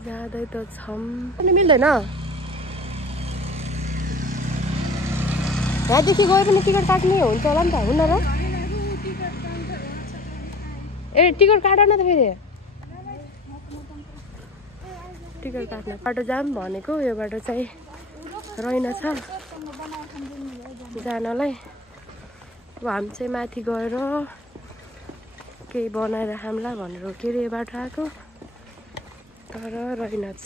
जाँदै त छौँ पनि मिल्दैन यहाँदेखि गए पनि टिकट काट्ने हुन्छ होला नि त हुन्न र ए टिकट काट न त फेरि टिकट काट्न बाटो जाम भनेको यो बाटो चाहिँ रहेनछ जानलाई अब हामी चाहिँ माथि गएर केही बनाएर खाम्ला भनेर के अरे यो बाटो आएको तर रहेनछ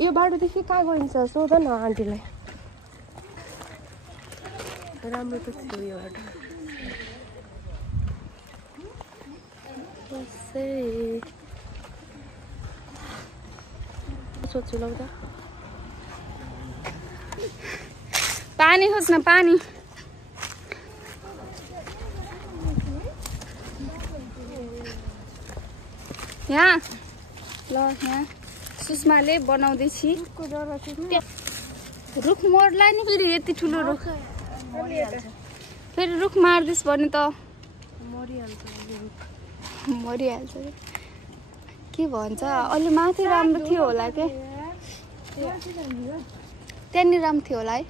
यो बाटोदेखि कहाँ गइन्छ सोध न आन्टीलाई राम्रो त थियो यो बाटो सोध्छु लौ त पानी खोज्न पानी यहाँ ल यहाँ सुषमाले बनाउँदैछ रुख मोडलाई नि फेरि यति ठुलो रुख फेरि रुख मार्दैछ भने त मरिहाल्छ के भन्छ अलि माथि राम्रो थियो होला के त्यहाँनिर राम्रो थियो होला है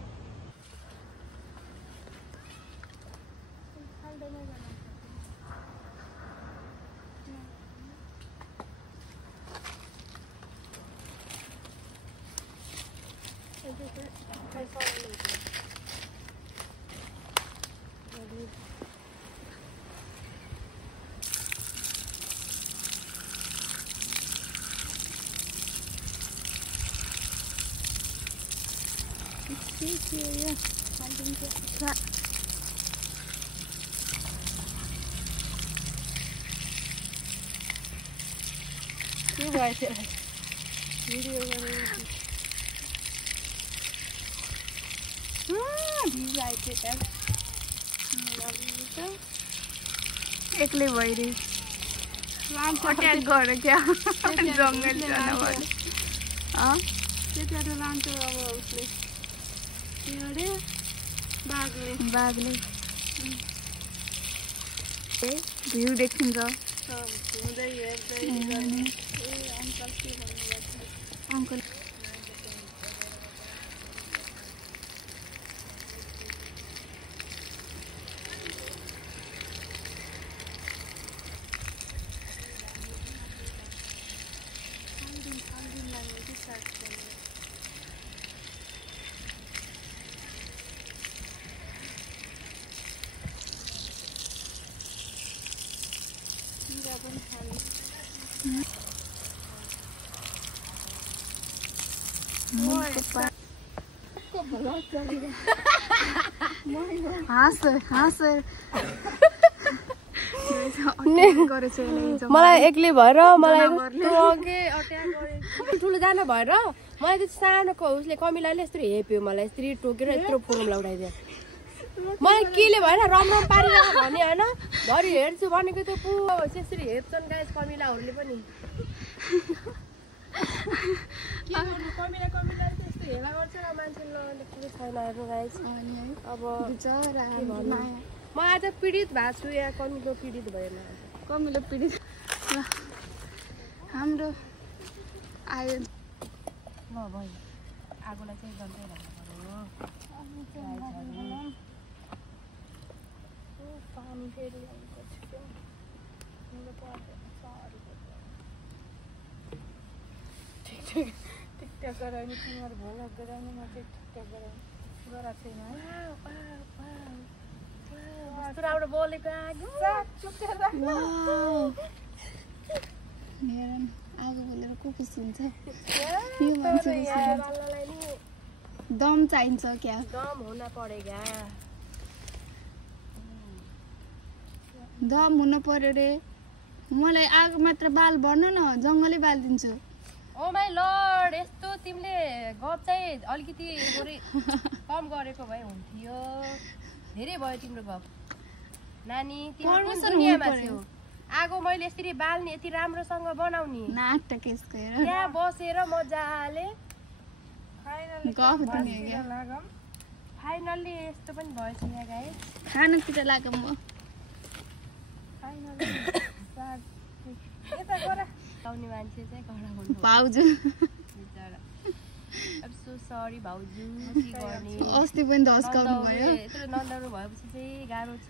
एक्लै भइरहे अट्याक गरेर क्या जङ्गल जनावर त्यति लान्छ अब उसले के अरे बाघले भ्यू देखिन्छ अङ्कल मलाई एक्लै भएर मलाई ठुलो जान भएर मलाई त्यो सानोको उसले कमिलाले यस्तो हेप्यो मलाई यस्तरी टोकेर यत्रो फोनमा उडाइदियो मलाई केले भएन राम्रो पारेर भने होइन भरि हेर्छु भनेको त्यो पु त्यसरी हेप्छन् गाइस कमिलाहरूले पनि कमिला त्यस्तो हेला गर्छ र मान्छेले नदेखेको छैन हेर्नु गाइस अब म आज पीडित भएको छु यहाँ कमिलो पीडित भएन कमिलो पीडित हाम्रो आयो ल भाइ आगोलाई चाहिँ गर्दै पानी फेरि टिकटक गराउने तिमीहरू भ्लग गराउने म चाहिँ टिकटक गराएको छैन कस्तो राम्रो बोलेको आगो बोलेर को खुसी हुन्छ यो मान्छे दम चाहिन्छ क्या दम हुन परेगा दम हुनु पर्यो रे मलाई आगो मात्र बाल भर्नु न जङ्गलै बालिदिन्छु ओ माई लर्ड यस्तो तिमीले गफ चाहिँ अलिकति कम गरेको भए हुन्थ्यो धेरै भयो तिम्रो गफ नानी तिम्रो दुनियाँमा छौ आगो मैले यसरी बाल्ने यति राम्रोसँग बनाउने नाटक यसको हेर त्यहाँ बसेर मजाले गफ दिने फाइनल्ली यस्तो पनि भएछ यहाँ गाइस खानातिर लाग्यो म फाइनल्ली यता गर आउने मान्छे चाहिँ घडा हुनु भाउजू अब सो सरी भाउजू के गर्ने अस्ति पनि धस्काउनु भयो यत्रो नन्दाउनु भएपछि चाहिँ गाह्रो छ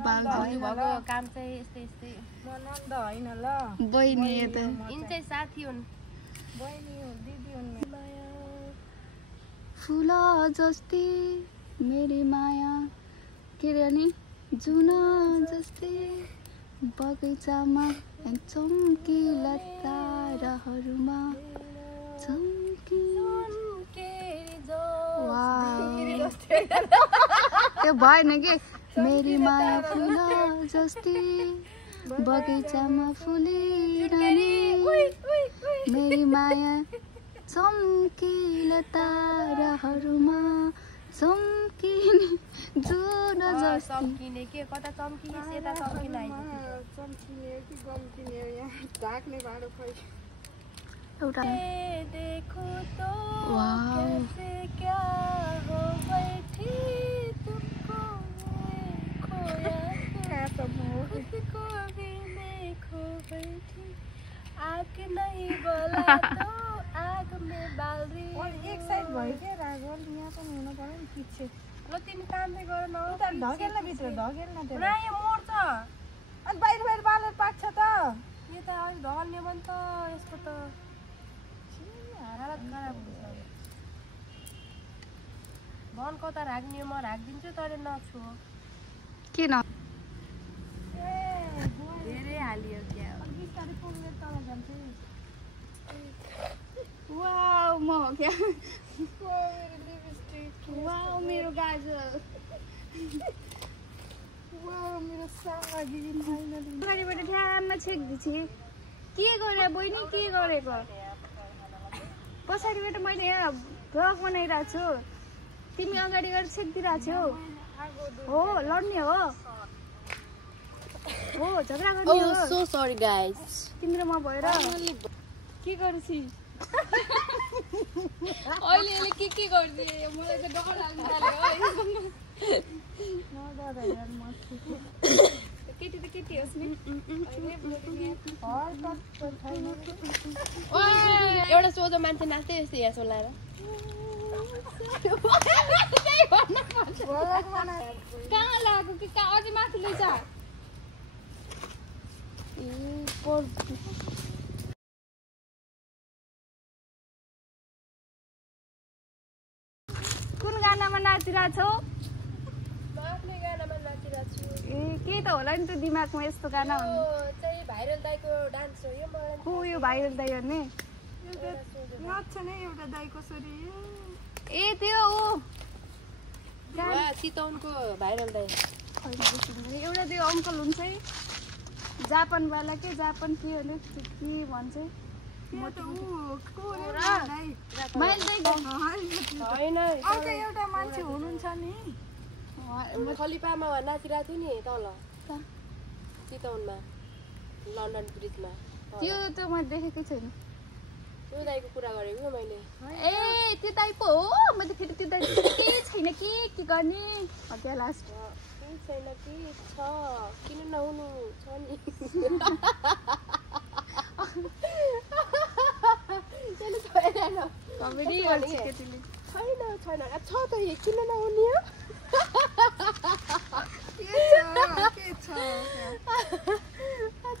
भाउजू भएको काम चाहिँ यस्तै यस्तै म नन्द होइन ल बहिनी यता यिन चाहिँ साथी हुन् बहिनी हो दिदी हुन् फुल जस्तै मेरी माया के रे नि जुन जस्तै बगैँचामा चम्किला ताराहरूमा त्यो भएन कि मेरी माया फुल जस्तै बगैँचामा फुलिरहने मेरी माया चम्किला ताराहरूमा चम्किने जुन जस्तै चम्किने के कता चम्किने सेता चम्किन आइसक्यो चम्किने कि गम्किने यहाँ ढाक्ने भाँडो खै एउटा देखो तो वाउ कैसे क्या हो बैठी तुमको खोया उसको भी मैं खो बैठी आग नहीं बोला तो आग में बाल रही एक साइड भयो क्या रागोल यहाँ पनि हुनु पर्यो नि पछि ल तिमी काम चाहिँ गर न उता ढकेल्न भित्र ढकेल्न त्यो ना यो मोड्छ अनि बाहिर बाहिर बालेर पाक्छ त यो त अलि ढल्ने पनि त यसको त हालत खराब हुन्छ भन कता राख्ने म राखिदिन्छु तर नछु किन धेरै हालियो क्या बिस्तारै पुग्ने तल जान्छ वाउ म हो क्या मेरो लिपस्टिक वाउ मेरो गाजर वाउ मेरो सागी फाइनली अगाडिबाट ठ्याम्म छेक्दै के गरे बहिनी के गरेको पछाडिबाट मैले यहाँ भ्लग बनाइरहेको छु तिमी अगाडि गएर छेकिदिरहेको छौ हो लड्ने हो झगडा गर्ने हो सो सरी गाइस तिमी र म भएर के गर्छु अहिले के गरिदिए मलाई त डर लाग्नु थाल्यो केटी त केटी होस् नि एउटा सोझो मान्छे नाच्दै यस्तो यहाँ सोलाएर कहाँ लाग्यो कि अझै माथि लैछ कुन गानामा नाचिरहेको छौ आफ्नै गानामा नाचिरहेको छु ए के त होला नि त दिमागमा यस्तो गाना हुनु चाहिँ भाइरल दाइको डान्स हो यो मलाई को यो भाइरल दाइ भन्ने याद छ नि एउटा दाइ कसरी ए त्यो ऊ चितवनको भाइरल दाइ एउटा त्यो अङ्कल हुन्छ है जापानवाला के जापान के भने के भन्छ होइन अर्को एउटा मान्छे हुनुहुन्छ नि खलिपामा नाचिरहेको थियो नि तल चितवनमा लन्डन ब्रिजमा त्यो त मैले देखेकै छैन त्यो दाइको कुरा गरेको मैले ए त्यो दाइ पो हो मैले फेरि त्यो दाइ केही छैन के गर्ने क्या लास्ट केही छैन कि छ किन नहुनु छ नि कमेडी गर्छ केटीले छैन छैन छ त किन नहुने हो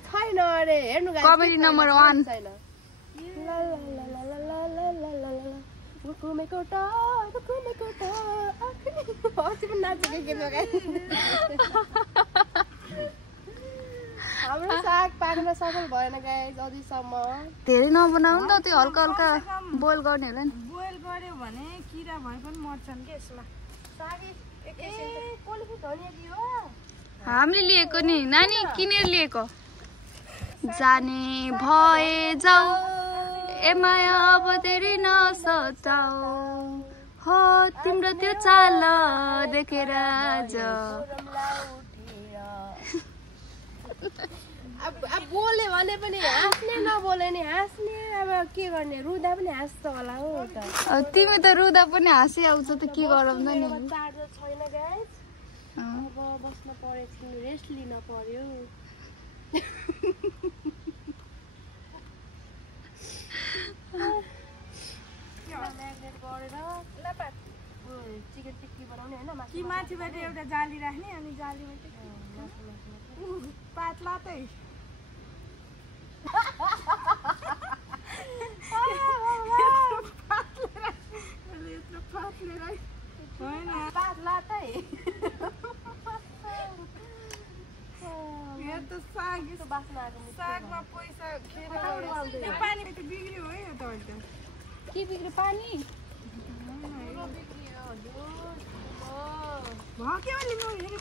छैन अरे हेर्नु कमेडी नम्बर 1 छैन हाम्रो साग पाक्न सफल भएन गाइस अझैसम्म धेरै नबनाऊ नि त त्यो हल्का हल्का बोइल गर्ने होला नि बोइल गर्यो भने किरा भए पनि मर्छन् के यसमा हामीले लिएको नि नानी किनेर लिएको जाने भए जाऊ ए माया अब धेरै नसताऊ हो तिम्रो त्यो चाल देखेर अब बोल्यो भने पनि हाँस्ने नबोले नि हाँस्ने अब के गर्ने रुँदा पनि हाँस्छ होला हो त तिमी त रुँदा पनि हाँसी आउँछ त के गरौँ त नि चार्जर छैन गाइस अब बस्न परेको रेस्ट लिन पर्यो म्याग्नेट गरेर चिकन टिक्की बनाउने होइन कि माथिबाट एउटा जाली राख्ने अनि जालीमा पात लातै पात लातै सागमा पैसा पानी त बिग्रियो है त के बिग्रियो पानी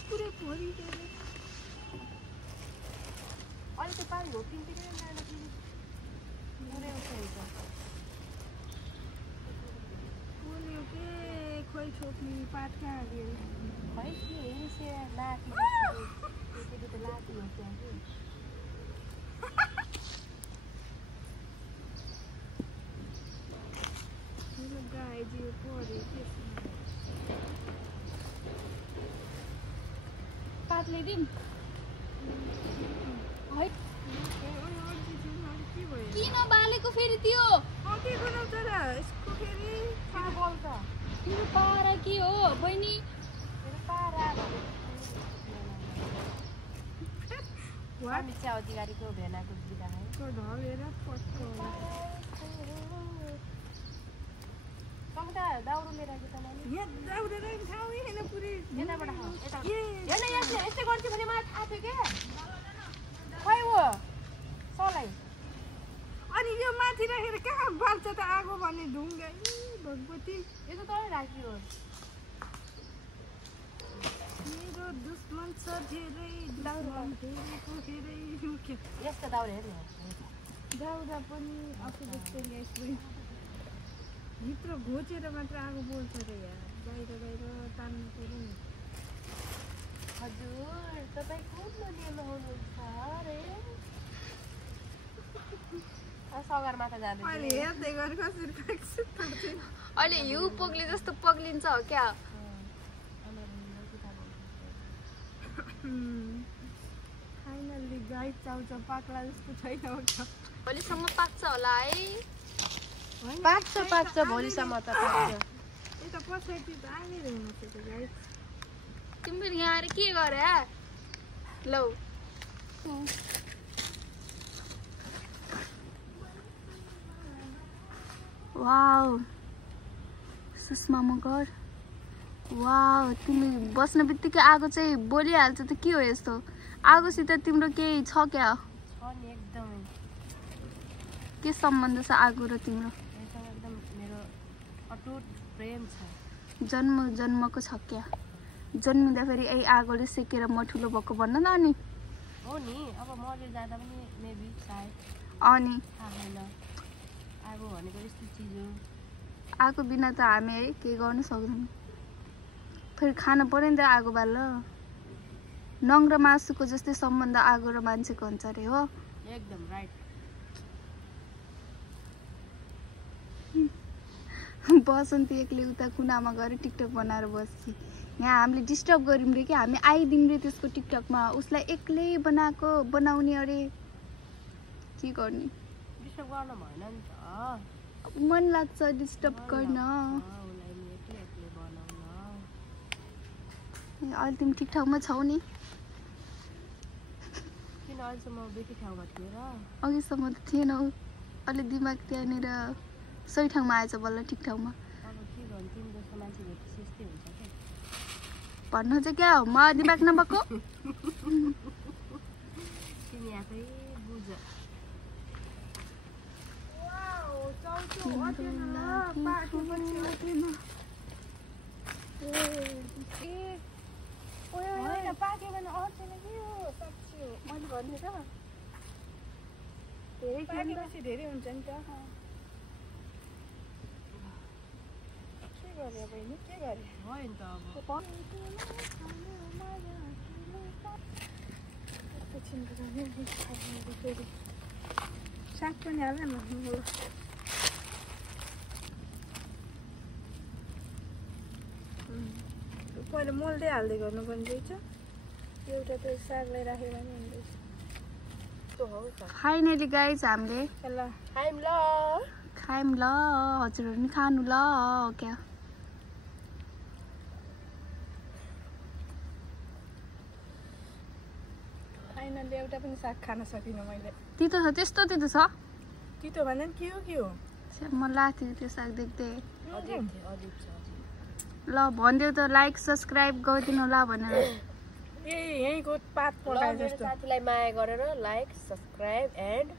पुरै फोरी अहिले त पानी हो पिन्टिकै खोइ छोप्ने पात कहाँ दियो खै के हेरिसे लाटी त लाटी हो त्यहाँ कि गाई जियो पऱ्यो पात ल्याइदिउँ है किन बालेको फेरि त्यो के बनाउँछ र यसको फेरि बोल्छ तिम्रो पारा के हो बहिनी समीक्षा अधिकारीको भेनाको बिदा है ढलेर पस्को कम्ता दाउरो लिएर आएको त नानी यहाँ दाउरो राख्ने ठाउँ हैन पुरै यताबाट हेर्न यसले यस्तै गर्छ भने मलाई थाहा थियो क्या खै हो सलाई अनि यो माथि राखेर कहाँ बाल्छ त आगो भने ढुङ्गा भगवती यो त तलै राखियो मेरो दुश्मन छ धेरै यस्तो दाउरा हेर्नु दाउरा पनि आफू जस्तो यसले भित्र घोचेर मात्र आगो बोल्छ रे यार बाहिर तान्नु पर्यो नि हजुर तपाईँ कुन नदीमा हुनुहुन्छ रे सगरमाथा जाँदै अहिले हेर्दै गरे कसरी फ्याक्स अहिले हिउ पग्ले जस्तो पग्लिन्छ हो क्या फाइनल्ली गाई चाउचाउ पाक्ला जस्तो छैन हो त भोलिसम्म पाक्छ होला है पाक्छ भोलिसम्म त पाक्छ यता पछाडि त आएर हुनुहुन्छ त गाई तिम्रो यहाँ आएर के गरे लौ वाउ सुषमा मगर वाउ तिमी बस्न बित्तिकै आगो चाहिँ बोलिहाल्छ त के हो यस्तो आगोसित तिम्रो केही छ क्या नि एकदमै के सम्बन्ध छ आगो र तिम्रो एकदम मेरो अटुट प्रेम छ जन्म जन्मको छ क्या जन्मिँदाखेरि यही आगोले सेकेर म ठुलो भएको भन्न न अनि हो नि अब मरेर जाँदा पनि मेबी सायद अनि थाहा छैन आगो भनेको यस्तो चिज हो आगो बिना त हामी है केही गर्न सक्दैनौँ फेरि खानु पर्यो नि त आगो बाल्न नङ र मासुको जस्तै सम्बन्ध आगो र मान्छेको हुन्छ अरे हो एकदम राइट बसन्ती एक्लै उता कुनामा गएर टिकटक बनाएर बस्छ यहाँ हामीले डिस्टर्ब गऱ्यौँ रे कि हामी आइदिउँ रे त्यसको टिकटकमा उसलाई एक्लै बनाउने अरे के गर्ने डिस्टर्ब गर्न भएन नि त मन लाग्छ डिस्टर्ब गर्न अहिले तिमी ठिक ठाउँमा छौ नि किन अहिलेसम्म बेठी ठाउँमा थियो र अघिसम्म त थिएनौ अहिले दिमाग त्यहाँनिर सही ठाउँमा आएछ बल्ल ठिक ठाउँमा अब के गर्नु तिमी जस्तो मान्छे भेटेपछि यस्तै हुन्छ क्या भन्नु चाहिँ क्या हो म दिमाग नभएको तिमी आफै बुझ पाक्यो भने अर्थेन के हो साँच्ची हो मैले भन्ने त पाकेपछि धेरै हुन्छ नि त के गरे बहिनी के गरे भयो नि त अब साग पनि हाल न पहिला मोल्दै हाल्दै गर्नुपर्ने रहेछ एउटा त्यो सागलाई राखेर पनि हुँदैछ फाइनली गाइज हामीले ल खायौँ ल हजुरहरू पनि खानु ल क्या फाइनली एउटा पनि साग खान सकिनँ मैले तितो छ त्यस्तो तितो छ तितो भने के हो म लाग्थ्यो त्यो साग देख्दै ल भनिदेऊ त लाइक सब्सक्राइब गरिदिनु होला भनेर यहीँको पात पकाए जस्तो साथीलाई माया गरेर like subscribe and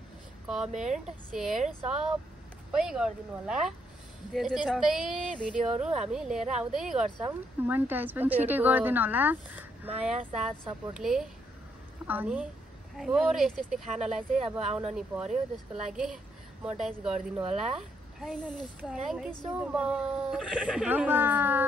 comment share सबै गरिदिनु होला त्यस्तै भिडियोहरू हामी लिएर आउँदै गर्छौँ मोनिटाइज पनि छिटै गरिदिनु होला माया साथ सपोर्टले अनि थोरै यस्तै खानालाई चाहिँ अब आउन नि पर्यो त्यसको लागि मोनिटाइज गरिदिनु होला finally thank you so much by